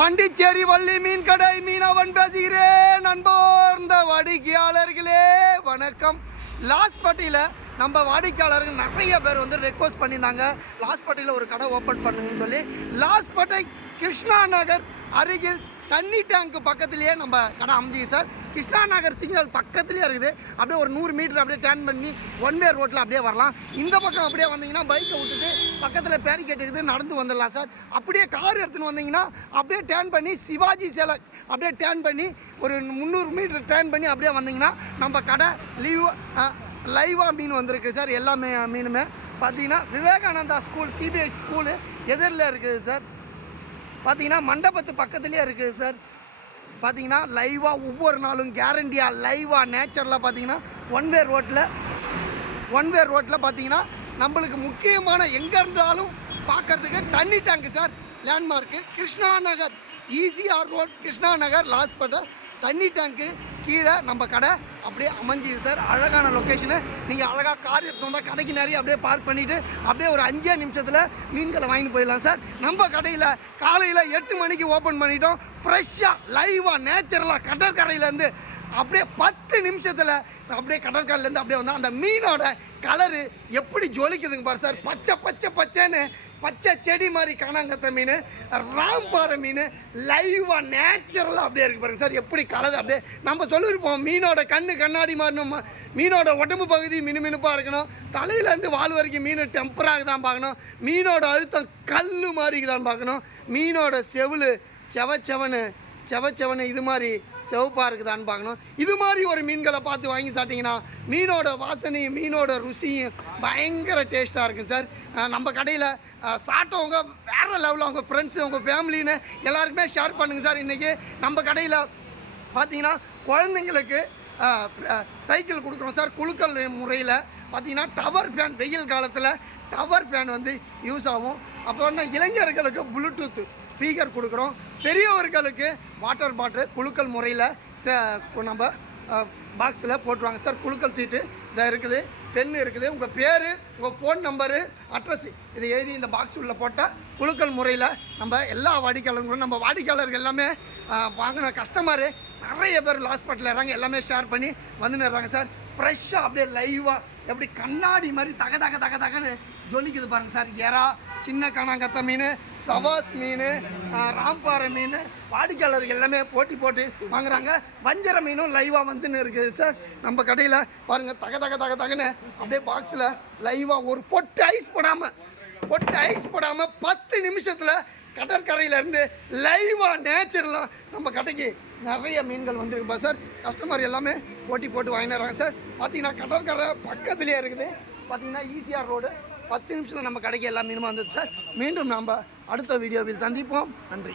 பாண்டிச்சேரி வள்ளி மீன் கடை மீனவன் பேசுகிறேன். அன்பார்ந்த வாடிக்கையாளர்களே வணக்கம். லாஸ்பட்டியில் நம்ம வாடிக்கையாளர்கள் நிறைய பேர் வந்து ரெக்வஸ்ட் பண்ணியிருந்தாங்க, லாஸ்பட்டியில் ஒரு கடை ஓப்பன் பண்ணுங்கன்னு சொல்லி. லாஸ்பட்டை கிருஷ்ணா நகர் அருகில் தண்ணி டேங்க்கு பக்கத்துலேயே நம்ம கடை அமைஞ்சிங்க சார். கிருஷ்ணா நகர் சிக்னல் பக்கத்துலேயே இருக்குது. அப்படியே ஒரு 100 மீட்டர் அப்படியே டேர்ன் பண்ணி ஒன் வே ரோட்டில் அப்படியே வரலாம். இந்த பக்கம் அப்படியே வந்தீங்கன்னா பைக்கை விட்டுட்டு பக்கத்தில் பேரிகேட் இருக்குது, நடந்து வந்துடலாம் சார். அப்படியே கார் எடுத்துன்னு வந்தீங்கன்னா அப்படியே டேர்ன் பண்ணி சிவாஜி சேலை அப்படியே டேர்ன் பண்ணி ஒரு 300 மீட்டர் டேர்ன் பண்ணி அப்படியே வந்தீங்கன்னா நம்ம கடை லைவாக மீன் வந்திருக்கு சார். எல்லாமே மீனுமே பார்த்தீங்கன்னா விவேகானந்தா ஸ்கூல் சிபிஐ ஸ்கூலு எதிரில் இருக்குது சார். பார்த்தீங்கன்னா மண்டபத்து பக்கத்துலேயே இருக்குது சார். பார்த்தீங்கன்னா லைவாக ஒவ்வொரு நாளும் கேரண்டியாக லைவாக நேச்சரில் பார்த்தீங்கன்னா ஒன் வே ரோட்டில் பார்த்தீங்கன்னா நம்மளுக்கு முக்கியமான எங்கே இருந்தாலும் பார்க்குறதுக்கு தண்ணி tank sir. Landmark Krishna Nagar ECR road Krishna Nagar லாஸ்பட்டை தண்ணி டேங்க்கு கீழே நம்ம கடை அப்படியே அமைஞ்சிது சார். அழகான லொக்கேஷனு. நீங்கள் அழகாக கார் எடுத்து வந்தால் கடைக்கு நிறைய அப்படியே பார்க் பண்ணிவிட்டு அப்படியே ஒரு 5 நிமிஷத்தில் மீன்களை வாங்கிட்டு போயிடலாம் சார். நம்ம கடையில் காலையில் 8 மணிக்கு ஓப்பன் பண்ணிட்டோம். ஃப்ரெஷ்ஷாக லைவாக நேச்சுரலாக கடற்கரையிலேருந்து அப்படியே 10 நிமிஷத்தில் அப்படியே கடற்கரையிலேருந்து அப்படியே வந்தால் அந்த மீனோட கலரு எப்படி ஜொலிக்குதுங்க பாரு சார். பச்சைன்னு பச்சை செடி மாதிரி காணாங்கத்த மீன், ராம்பாறை மீன் லைவாக நேச்சுரலாக அப்படியே இருக்குது பாருங்க சார். எப்படி கலர் அப்படியே நம்ம சொல்லியிருப்போம், மீனோட கண்ணாடி மாறணும், மீனோட உடம்பு பகுதி மினுமினுப்பாக இருக்கணும், தலையிலேருந்து வால் வரைக்கும் மீன் டெம்பராக தான் பார்க்கணும், மீனோட அழுத்தம் கல் மாதிரி தான் பார்க்கணும், மீனோட செவுளு செவச்செவனு இது மாதிரி செவப்பாக இருக்குதான்னு பார்க்கணும். இது மாதிரி ஒரு மீன்களை பார்த்து வாங்கி சாப்பிட்டிங்கன்னா மீனோட வாசனையும் மீனோட ருசியும் பயங்கர டேஸ்ட்டாக இருக்கும் சார். நம்ம கடையில் சாப்பிட்டவங்க வேறு லெவலில் அவங்க ஃப்ரெண்ட்ஸு உங்கள் ஃபேமிலின்னு எல்லாருக்குமே ஷேர் பண்ணுங்கள் சார். இன்றைக்கி நம்ம கடையில் பார்த்தீங்கன்னா குழந்தைங்களுக்கு சைக்கிள் கொடுக்குறோம் சார். குலுக்கல் முறையில் பார்த்தீங்கன்னா டவர் ஃபேன், வெயில் காலத்தில் டவர் ஃபேன் வந்து யூஸ் ஆகும். அப்புறம் இளைஞர்களுக்கு ப்ளூடூத் ஸ்பீக்கர் கொடுக்குறோம். பெரியவர்களுக்கு வாட்டர் பாட்டில் குலுக்கல் முறையில் நம்ம பாக்ஸில் போட்டுருவாங்க சார். குலுக்கல் சீட்டு இதை இருக்குது, பென் இருக்குது, உங்கள் பேர், உங்கள் ஃபோன் நம்பரு, அட்ரஸ் இதை எழுதி இந்த பாக்ஸ் உள்ளே போட்டால் குலுக்கல் முறையில் நம்ம எல்லா வாடிக்கையாளர்களும் நம்ம வாடிக்கையாளர்கள் எல்லாமே வாங்கின கஸ்டமரு நிறைய பேர் லாஸ்பட்டில் இறங்க எல்லாமே ஷேர் பண்ணி வந்துடுறாங்க சார். ஃப்ரெஷ்ஷாக அப்படியே லைவாக எப்படி கண்ணாடி மாதிரி தகன்னு ஜொலிக்குது பாருங்கள் சார். எறா, சின்ன காணாங்கத்த மீன், சவாஸ் மீன், ராம்பாறை மீன் வாடிக்கையாளர்கள் எல்லாமே போட்டு வாங்குறாங்க. வஞ்சர மீனும் லைவாக வந்துன்னு இருக்குது சார். நம்ம கடையில் பாருங்கள் தகன்னு அப்படியே பாக்ஸில் லைவாக ஒரு பொட்டு ஐஸ் போடாமல் 10 நிமிஷத்தில் கடற்கரையிலேருந்து லைவாக நேச்சுரலாக நம்ம கடைக்கு நிறைய மீன்கள் வந்துருக்குப்பா சார். கஸ்டமர் எல்லாமே போட்டு வாங்கினாங்க சார். பார்த்தீங்கன்னா கடற்கரை பக்கத்துலேயே இருக்குது. பார்த்தீங்கன்னா ஈசிஆர் ரோடு 10 நிமிஷத்தில் நம்ம கடைக்கு எல்லா மீனும் வந்தது சார். மீண்டும் நாம் அடுத்த வீடியோவில் சந்திப்போம். நன்றி.